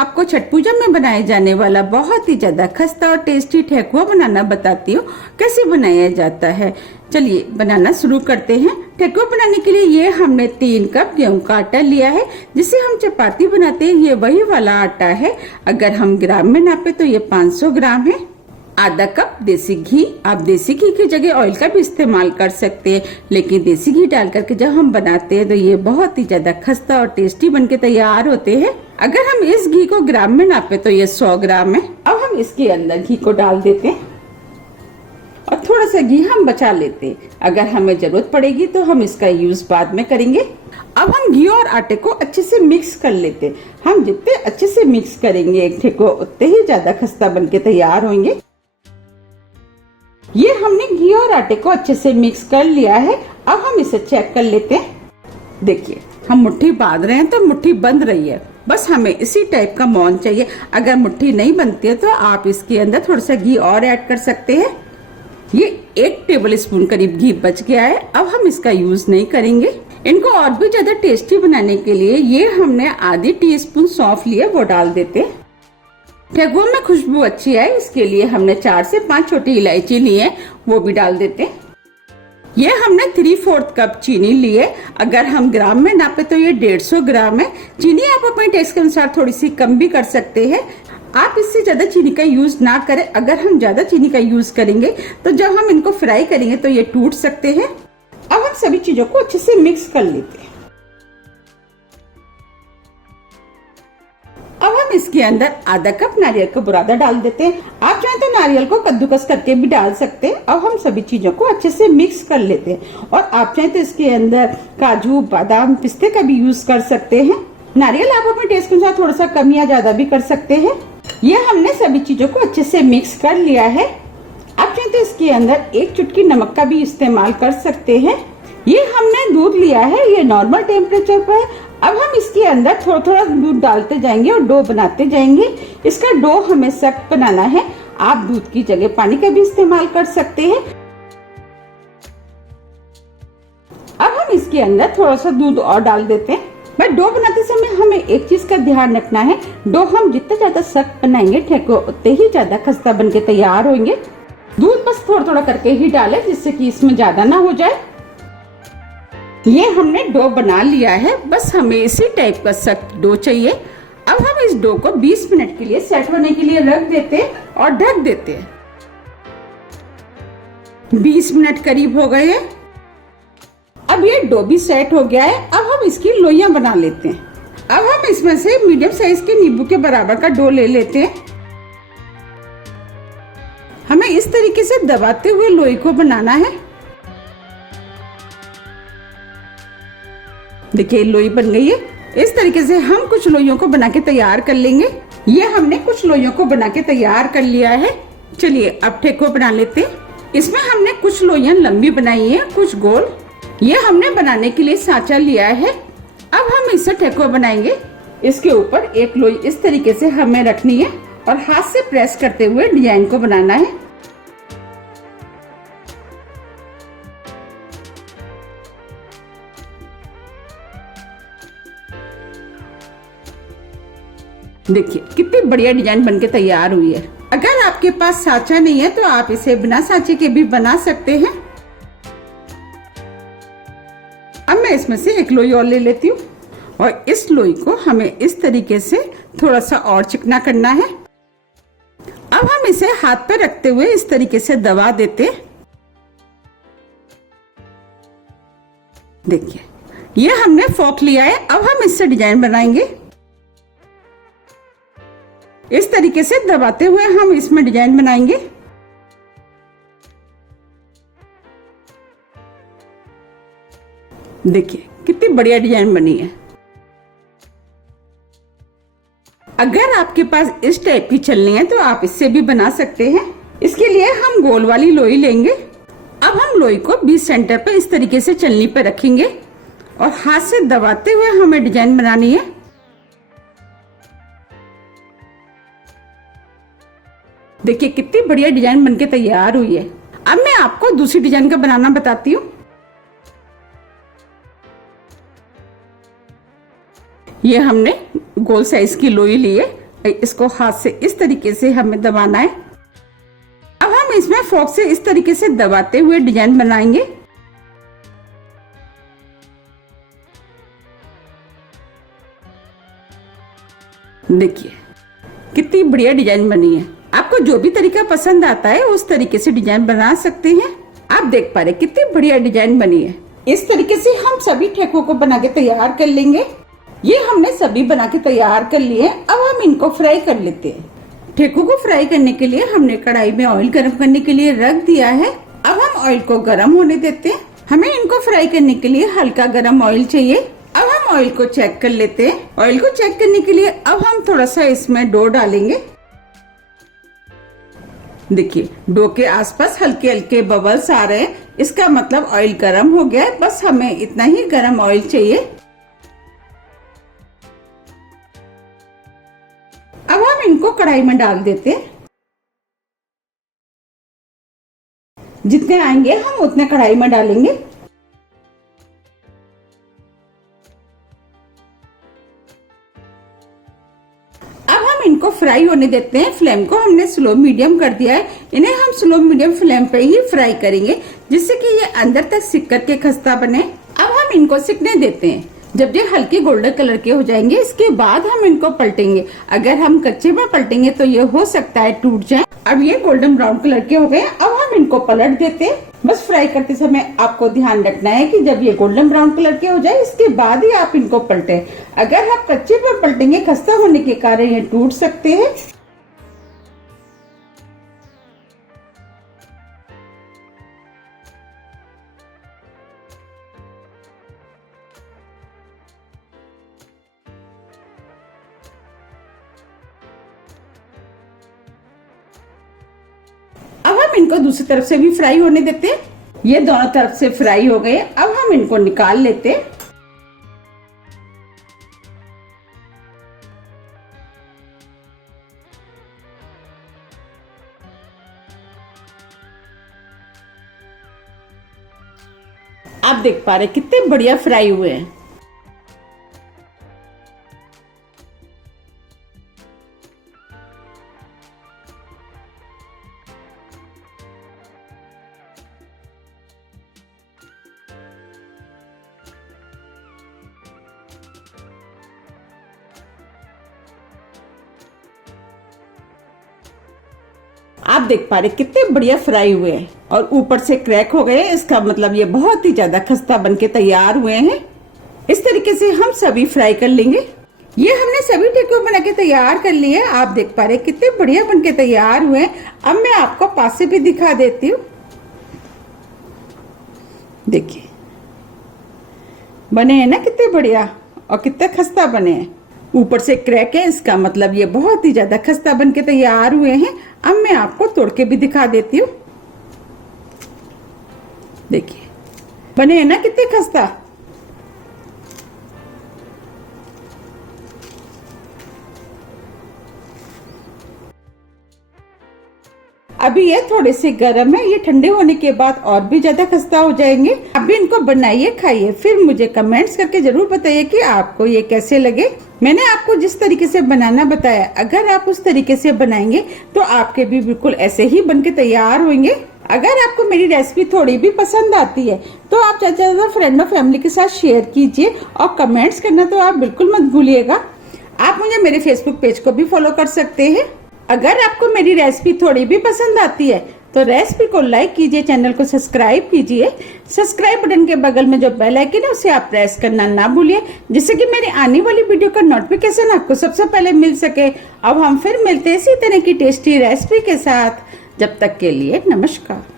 आपको छठ पूजा में बनाए जाने वाला बहुत ही ज्यादा खस्ता और टेस्टी ठेकुआ बनाना बताती हूँ कैसे बनाया जाता है। चलिए बनाना शुरू करते हैं। ठेकुआ बनाने के लिए ये हमने 3 कप गेहूं का आटा लिया है, जिसे हम चपाती बनाते हैं। ये वही वाला आटा है। अगर हम ग्राम में नापे तो ये 500 ग्राम है। आधा कप देसी घी। आप देसी घी की जगह ऑयल का भी इस्तेमाल कर सकते हैं, लेकिन देसी घी डाल करके जब हम बनाते हैं तो ये बहुत ही ज्यादा खस्ता और टेस्टी बनके तैयार होते हैं। अगर हम इस घी को ग्राम में नापे तो ये 100 ग्राम है। अब हम इसके अंदर घी को डाल देते हैं और थोड़ा सा घी हम बचा लेते हैं। अगर हमें जरूरत पड़ेगी तो हम इसका यूज बाद में करेंगे। अब हम घी और आटे को अच्छे से मिक्स कर लेते हैं। हम जितने अच्छे से मिक्स करेंगे एक ठेकुआ उतने ही ज्यादा खस्ता बनके तैयार होंगे। ये हमने घी और आटे को अच्छे से मिक्स कर लिया है। अब हम इसे चेक कर लेते हैं। देखिए हम मुट्ठी बांध रहे हैं तो मुट्ठी बंध रही है। बस हमें इसी टाइप का मौन चाहिए। अगर मुट्ठी नहीं बनती है तो आप इसके अंदर थोड़ा सा घी और ऐड कर सकते हैं। ये 1 टेबल स्पून करीब घी बच गया है। अब हम इसका यूज नहीं करेंगे। इनको और भी ज्यादा टेस्टी बनाने के लिए ये हमने आधी टीस्पून सौंफ लिया, वो डाल देते हैं। ठेकुआ में खुशबू अच्छी आए इसके लिए हमने 4 से 5 छोटी इलायची ली है, वो भी डाल देते हैं। ये हमने 3/4 कप चीनी ली है। अगर हम ग्राम में नापे तो ये 150 ग्राम है। चीनी आप अपने टेस्ट के अनुसार थोड़ी सी कम भी कर सकते हैं। आप इससे ज्यादा चीनी का यूज ना करें। अगर हम ज्यादा चीनी का यूज करेंगे तो जब हम इनको फ्राई करेंगे तो ये टूट सकते हैं। अब हम सभी चीजों को अच्छे से मिक्स कर लेते हैं। अब हम इसके अंदर आधा कप नारियल का बुरादा डाल देते हैं। आप चाहें तो नारियल को कद्दूकस करके भी डाल सकते हैं। अब हम सभी चीजों को अच्छे से मिक्स कर लेते हैं। और आप चाहें तो इसके अंदर काजू, बादाम, पिस्ते का भी यूज कर सकते हैं। नारियल आप अपने टेस्ट के अनुसार थोड़ा सा कम या ज्यादा भी कर सकते हैं। ये हमने सभी चीजों को अच्छे से मिक्स कर लिया है। आप चाहें तो इसके अंदर 1 चुटकी नमक का भी इस्तेमाल कर सकते हैं। ये हमने दूध लिया है, ये नॉर्मल टेम्परेचर पर है। अब हम इसके अंदर थोड़ा थोड़ा दूध डालते जाएंगे और डो बनाते जाएंगे। इसका डो हमें सख्त बनाना है। आप दूध की जगह पानी का भी इस्तेमाल कर सकते हैं। अब हम इसके अंदर थोड़ा सा दूध और डाल देते हैं। बट डो बनाते समय हमें एक चीज का ध्यान रखना है, डो हम जितना ज्यादा सख्त बनाएंगे ठेकुआ उतने ही ज्यादा खस्ता बनके तैयार होंगे। दूध बस थोड़ा थोड़ा करके ही डालें, जिससे कि इसमें ज्यादा ना हो जाए। ये हमने डो बना लिया है। बस हमें इसी टाइप का सख्त डो चाहिए। अब हम इस डो को 20 मिनट के लिए सेट होने के लिए रख देते हैं और ढक देते हैं। 20 मिनट करीब हो गए हैं। अब ये डो भी सेट हो गया है। अब हम इसकी लोइयां बना लेते हैं। अब हम इसमें से मीडियम साइज के नींबू के बराबर का डो ले लेते हैं। हमें इस तरीके से दबाते हुए लोई को बनाना है। देखिए लोई बन गई है। इस तरीके से हम कुछ लोइयों को बना के तैयार कर लेंगे। ये हमने कुछ लोइयों को बना के तैयार कर लिया है। चलिए अब ठेकुआ बना लेते हैं। इसमें हमने कुछ लोइयां लंबी बनाई है, कुछ गोल। ये हमने बनाने के लिए सांचा लिया है। अब हम इससे ठेकुआ बनाएंगे। इसके ऊपर एक लोई इस तरीके से हमें रखनी है और हाथ से प्रेस करते हुए डिजाइन को बनाना है। देखिए कितनी बढ़िया डिजाइन बनके तैयार हुई है। अगर आपके पास सांचा नहीं है तो आप इसे बिना सांचे के भी बना सकते हैं। अब मैं इसमें से एक लोई और ले लेती हूँ और इस लोई को हमें इस तरीके से थोड़ा सा और चिकना करना है। अब हम इसे हाथ पर रखते हुए इस तरीके से दबा देते हैं। देखिए ये हमने फोक लिया है। अब हम इससे डिजाइन बनाएंगे। इस तरीके से दबाते हुए हम इसमें डिजाइन बनाएंगे। देखिए कितनी बढ़िया डिजाइन बनी है। अगर आपके पास इस टाइप की छलनी है तो आप इससे भी बना सकते हैं। इसके लिए हम गोल वाली लोई लेंगे। अब हम लोई को 20 सेंटर पे इस तरीके से छलनी पे रखेंगे और हाथ से दबाते हुए हमें डिजाइन बनानी है। देखिए कितनी बढ़िया डिजाइन बनके तैयार हुई है। अब मैं आपको दूसरी डिजाइन का बनाना बताती हूँ। ये हमने गोल साइज की लोई ली है। इसको हाथ से इस तरीके से हमें दबाना है। अब हम इसमें फोर्क से इस तरीके से दबाते हुए डिजाइन बनाएंगे। देखिए कितनी बढ़िया डिजाइन बनी है। आपको जो भी तरीका पसंद आता है उस तरीके से डिजाइन बना सकते हैं। आप देख पा रहे कितनी बढ़िया डिजाइन बनी है। इस तरीके से हम सभी ठेकों को बना के तैयार कर लेंगे। ये हमने सभी बना के तैयार कर लिए। अब हम इनको फ्राई कर लेते हैं। ठेकों को फ्राई करने के लिए हमने कढ़ाई में ऑयल गर्म करने के लिए रख दिया है। अब हम ऑयल को गर्म होने देते हैं। हमें इनको फ्राई करने के लिए हल्का गर्म ऑयल चाहिए। अब हम ऑयल को चेक कर लेते हैं। ऑयल को चेक करने के लिए अब हम थोड़ा सा इसमें डो डालेंगे। देखिए डो के आसपास हल्के हल्के बबल्स आ रहे हैं, इसका मतलब ऑयल गर्म हो गया है। बस हमें इतना ही गर्म ऑयल चाहिए। अब हम इनको कढ़ाई में डाल देते हैं। जितने आएंगे हम उतने कढ़ाई में डालेंगे। अब हम इनको फ्राई होने देते हैं। फ्लेम को हमने स्लो मीडियम कर दिया है। इन्हें हम स्लो मीडियम फ्लेम पे ही फ्राई करेंगे, जिससे कि ये अंदर तक सिक करके खस्ता बने। अब हम इनको सिकने देते हैं। जब ये हल्के गोल्डन कलर के हो जाएंगे, इसके बाद हम इनको पलटेंगे। अगर हम कच्चे में पलटेंगे तो ये हो सकता है टूट जाए। अब ये गोल्डन ब्राउन कलर के हो गए। अब हम इनको पलट देते हैं। बस फ्राई करते समय आपको ध्यान रखना है कि जब ये गोल्डन ब्राउन कलर के हो जाए, इसके बाद ही आप इनको पलटें। अगर आप कच्चे में पलटेंगे, खस्ता होने के कारण ये टूट सकते हैं। अब हम इनको दूसरी तरफ से भी फ्राई होने देते हैं। ये दोनों तरफ से फ्राई हो गए। अब हम इनको निकाल लेते हैं। आप देख पा रहे कितने बढ़िया फ्राई हुए हैं। आप देख पा रहे कितने बढ़िया फ्राई हुए हैं और ऊपर से क्रैक हो गए। इसका मतलब ये बहुत ही ज्यादा खस्ता बनके तैयार हुए हैं। इस तरीके से हम सभी फ्राई कर लेंगे। ये हमने सभी ठेकुए बना के तैयार कर लिए। आप देख पा रहे कितने बढ़िया बनके तैयार हुए हैं। अब मैं आपको पास से भी दिखा देती हूँ। देखिए बने हैं ना कितने बढ़िया और कितने खस्ता बने हैं। ऊपर से क्रैक है, इसका मतलब ये बहुत ही ज्यादा खस्ता बनके तैयार हुए हैं। अब मैं आपको तोड़ के भी दिखा देती हूँ। देखिए बने हैं ना कितने खस्ता। अभी ये थोड़े से गर्म है, ये ठंडे होने के बाद और भी ज्यादा खस्ता हो जाएंगे। अभी इनको बनाइए, खाइए, फिर मुझे कमेंट्स करके जरूर बताइए कि आपको ये कैसे लगे। मैंने आपको जिस तरीके से बनाना बताया, अगर आप उस तरीके से बनाएंगे तो आपके भी बिल्कुल ऐसे ही बनके तैयार होंगे। अगर आपको मेरी रेसिपी थोड़ी भी पसंद आती है तो आप ज्यादा से ज्यादा फ्रेंड और फैमिली के साथ शेयर कीजिए और कमेंट्स करना तो आप बिल्कुल मत भूलिएगा। आप मुझे मेरे फेसबुक पेज को भी फॉलो कर सकते हैं। अगर आपको मेरी रेसिपी थोड़ी भी पसंद आती है तो रेसिपी को लाइक कीजिए, चैनल को सब्सक्राइब कीजिए। सब्सक्राइब बटन के बगल में जो बेल आइकन है उसे आप प्रेस करना ना भूलिए, जिससे कि मेरी आने वाली वीडियो का नोटिफिकेशन आपको सबसे पहले मिल सके। अब हम फिर मिलते हैं इसी तरह की टेस्टी रेसिपी के साथ। जब तक के लिए नमस्कार।